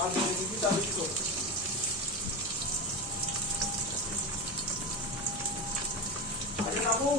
Ayo kamu.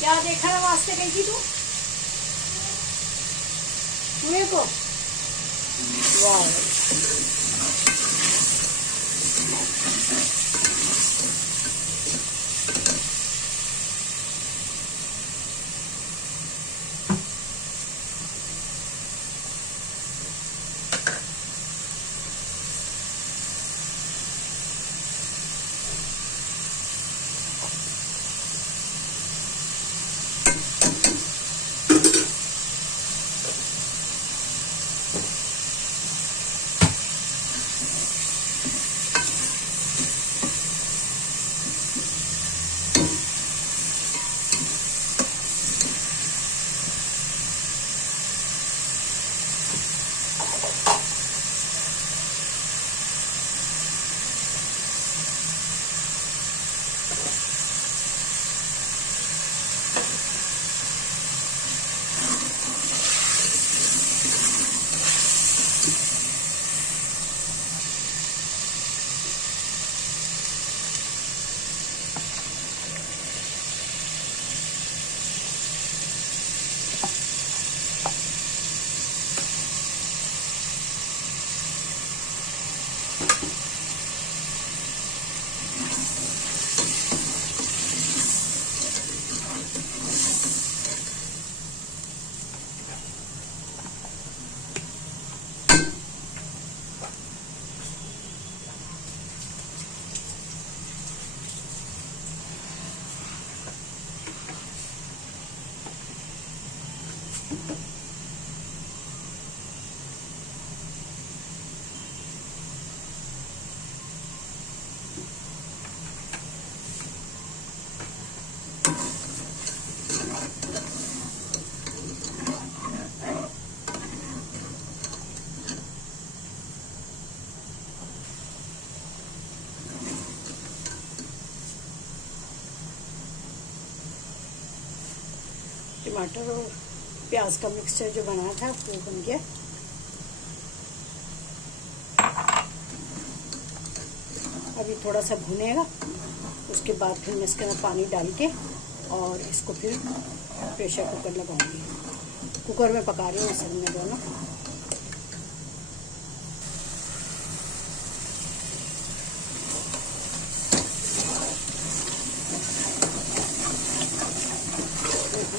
क्या देखा है वास्ते गई थी तू मेरे को? वाह टमाटर और प्याज का मिक्सचर जो बनाया था वो बन गया। अभी थोड़ा सा भुनेगा, उसके बाद फिर मैं इसके अंदर पानी डाल के और इसको फिर प्रेशर कुकर लगाऊंगी। कुकर में पका रही हूँ असल में दोनों।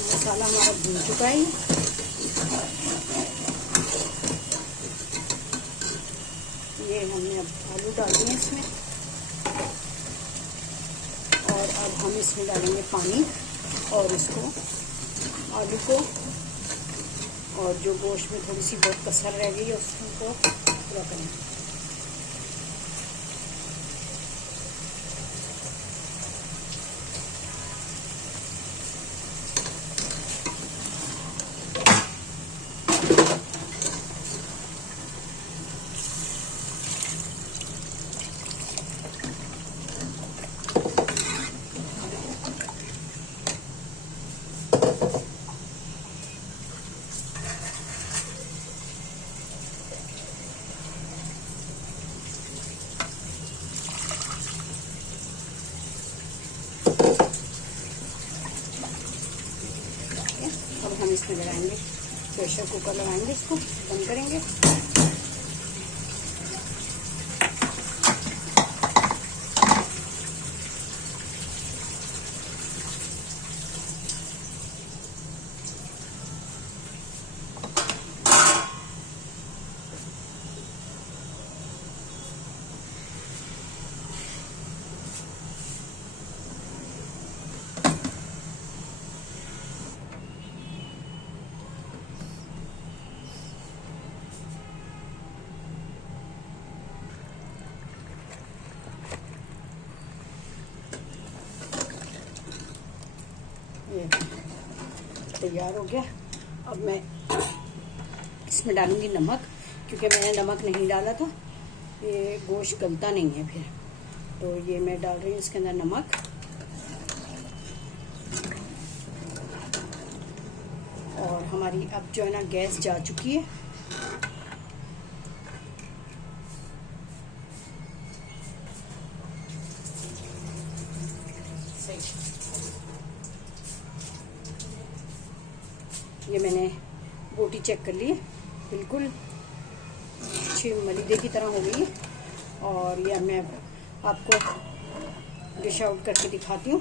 मसाला हमारा भून चुका है। ये हमने अब आलू डाल दिए इसमें और अब हम इसमें डालेंगे पानी और इसको आलू को और जो गोश्त में थोड़ी सी बहुत कसर रह गई है उसको पूरा करेंगे। अब हम इसमें लगाएंगे प्रेशर कुकर, लगाएंगे इसको बंद करेंगे। ये तैयार हो गया। अब मैं इसमें डालूंगी नमक, क्योंकि मैंने नमक नहीं डाला था, ये गोश्त गलता नहीं है फिर, तो ये मैं डाल रही हूँ इसके अंदर नमक। और हमारी अब जो है ना गैस जा चुकी है। ये मैंने बोटी चेक कर ली है, बिल्कुल अच्छी मलीदे की तरह हो गई है। और ये मैं आपको डिश आउट करके दिखाती हूँ।